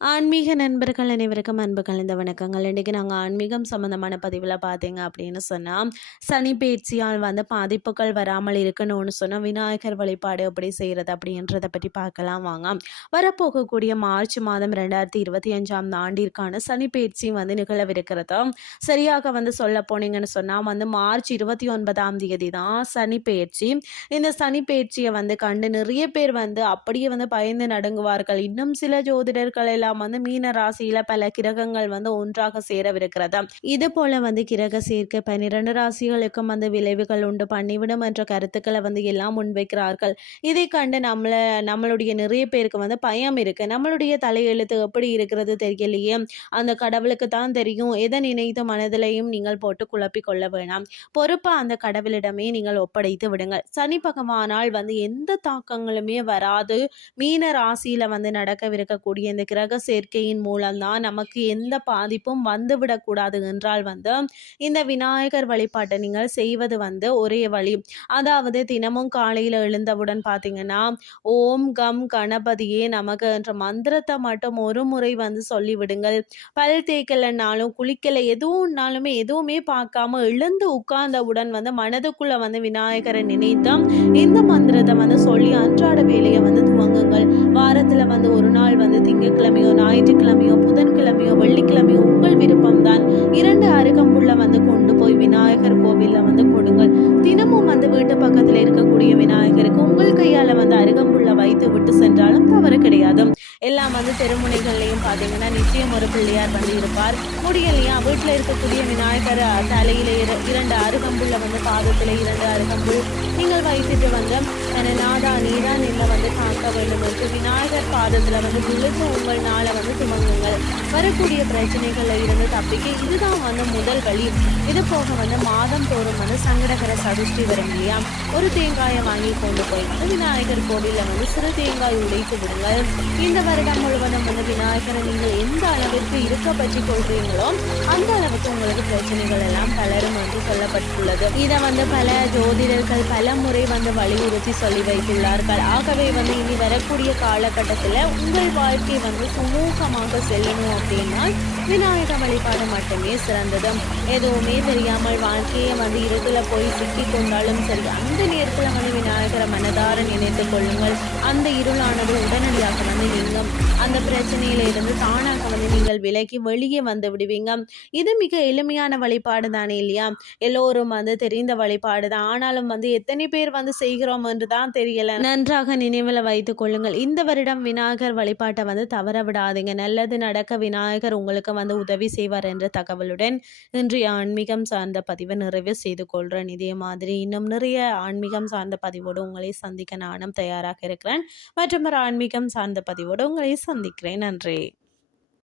ஆன்மீக நண்பர்கள் அனைவருக்கும் அன்பு கலந்த வணக்கங்கள். இன்றைக்கி நாங்கள் ஆன்மீகம் சம்மந்தமான பதிவில் பார்த்தீங்க அப்படின்னு சொன்னால் சனி பயிற்சியால் வந்து பாதிப்புகள் வராமல் இருக்கணும்னு சொன்னால் விநாயகர் வழிபாடு எப்படி செய்கிறது அப்படின்றத பற்றி பார்க்கலாம் வாங்க. வரப்போகக்கூடிய மார்ச் மாதம் ரெண்டாயிரத்தி இருபத்தி அஞ்சாம் ஆண்டிற்கான சனி பயிற்சி வந்து நிகழவிருக்கிறது? சரியாக வந்து சொல்ல போனீங்கன்னு சொன்னால் வந்து மார்ச் இருபத்தி ஒன்பதாம் தேதி தான் சனி பயிற்சி இந்த சனி பயிற்சியை வந்து கண்டு நிறைய பேர் வந்து அப்படியே வந்து பயந்து நடுங்குவார்கள். இன்னும் சில ஜோதிடர்கள் எல்லாம் எல்லாம் வந்து மீன ராசியில பல கிரகங்கள் வந்து ஒன்றாக சேரவிருக்கிறது. இது போல வந்து கிரக சேர்க்கை பன்னிரண்டு ராசிகளுக்கும் வந்து விளைவுகள் உண்டு. பண்ணிவிடும் என்ற கருத்துக்களை வந்து எல்லாம் முன்வைக்கிறார்கள். இதை கண்டு நம்மள நம்மளுடைய நிறைய பேருக்கு வந்து பயம் இருக்கு. நம்மளுடைய தலையெழுத்து எப்படி இருக்கிறது தெரியலையே. அந்த கடவுளுக்கு தான் தெரியும். எதை நினைத்து மனதிலையும் நீங்கள் போட்டு குழப்பிக் கொள்ள வேணாம். பொறுப்பா அந்த கடவுளிடமே நீங்கள் ஒப்படைத்து விடுங்கள். சனி பகவானால் வந்து எந்த தாக்கங்களுமே வராது. மீன ராசியில வந்து நடக்கவிருக்கக்கூடிய இந்த கிரக சேர்க்கையின் மூலம்தான் நமக்கு எந்த பாதிப்பும் வந்துவிடக்கூடாது என்றால் வந்து இந்த விநாயகர் வழிபாட்டை நீங்கள் செய்வது வந்து ஒரே வழி. அதாவது தினமும் காலையில் எழுந்தவுடன் பார்த்தீங்கன்னா ஓம் கம் கணபதியே நமக்கு என்ற மந்திரத்தை மட்டும் ஒரு முறை வந்து சொல்லிவிடுங்கள். பல் தேய்க்கலைன்னாலும் குளிக்கலை எதுவும்னாலுமே எதுவுமே பார்க்காம எழுந்து உட்கார்ந்தவுடன் வந்து மனதுக்குள்ள வந்து விநாயகரை நினைத்தோம் இந்த மந்திரத்தை வந்து சொல்லி அன்றாட வேலையை வந்து துவங்குங்கள். வாரத்தில் வந்து ஒரு நாள் வந்து திங்கட்கிழமை ஞாயிற்றுக்கிழமையோ புதன்கிழமையோ வெள்ளிக்கிழமையோ உங்கள் விருப்பம்தான். இரண்டு அருகம்புள்ள வந்து அருகம்புள்ள வைத்து விட்டு சென்றாலும் தவறு கிடையாது. எல்லாம் வந்து தெருமுனைகள்லையும் பார்த்தீங்கன்னா நிச்சயம் ஒரு பிள்ளையார் வந்து இருப்பார். முடியலையா? வீட்டில் இருக்கக்கூடிய விநாயகர் தலையில இரண்டு அருகம்புள்ள வந்து பாதத்தில் இரண்டு அருகம்புல் நீங்கள் வைத்துட்டு வந்து நாதா நீதான் நில வந்து காக்க வேண்டும் என்று விநாயகர் பாதத்தில் வந்து விழுந்து உங்கள் நாளை வந்து வரக்கூடிய பிரச்சனைகளில் இருந்து தப்பிக்க இதுதான் வந்து முதல் வழி. இது போக வந்து மாதம் தோறும் வந்து சங்கடகர சதுஷ்டி வரும் இல்லையா? ஒரு தேங்காயை வாங்கி கொண்டு போய் வந்து விநாயகர் கோவிலில் வந்து சிறு தேங்காய் உடைத்து விடுங்கள். இந்த வருடம் முழுவதும் வந்து விநாயகரை நீங்கள் எந்த அளவிற்கு இருக்க பற்றி கொள்றீங்களோ அந்த அளவுக்கு உங்களுக்கு பிரச்சனைகள் எல்லாம் பலரும் வந்து சொல்லப்பட்டுள்ளது. இதை வந்து பல ஜோதிடர்கள் பல முறை வந்து வலியுறுத்தி சொல்லி வைத்துள்ளார்கள். ஆகவே வந்து இனி வரக்கூடிய காலகட்டத்தில் உங்கள் வாழ்க்கை வந்து சுமூகமாக செல்லணும் அப்படின்னா விநாயக வழிபாடு மட்டுமே சிறந்தது. எதுவுமே தெரியாமல் வாழ்க்கையை வந்து இருட்டில் போய் சிக்கி கொண்டாலும் சரி அந்த நேரத்தில் வந்து விநாயகரை மனதார நினைத்து கொள்ளுங்கள். அந்த இருளானது உடனடியாக வந்து நீங்கும். அந்த பிரச்சனையில இருந்து தானாக வந்து நீங்கள் விலகி வெளியே வந்து விடுவீங்க. இது மிக எளிமையான வழிபாடு தானே இல்லையா? எல்லோரும் வந்து தெரிந்த வழிபாடு தான். ஆனாலும் வந்து எத்தனை பேர் வந்து செய்கிறோம் என்று தான் தெரியல. நன்றாக நினைவில் வைத்துக் கொள்ளுங்கள். இந்த வருடம் விநாயகர் வழிபாட்டை வந்து தவற விடாதீங்க. நல்லது நடக்க விநாயகர் உங்களுக்கு வந்து உதவி செய்வார் என்ற தகவலுடன் இன்றைய ஆன்மீகம் சார்ந்த பதிவை நிறைவு செய்து கொள்கிறேன் இதே மாதிரி இன்னும் நிறைய ஆன்மீகம் சார்ந்த பதிவோடு உங்களை சந்திக்க நானும் தயாராக இருக்கிறேன். மற்றும் ஒரு ஆன்மீகம் சார்ந்த பதிவோடு உங்களை சந்திக்கிறேன். நன்றி.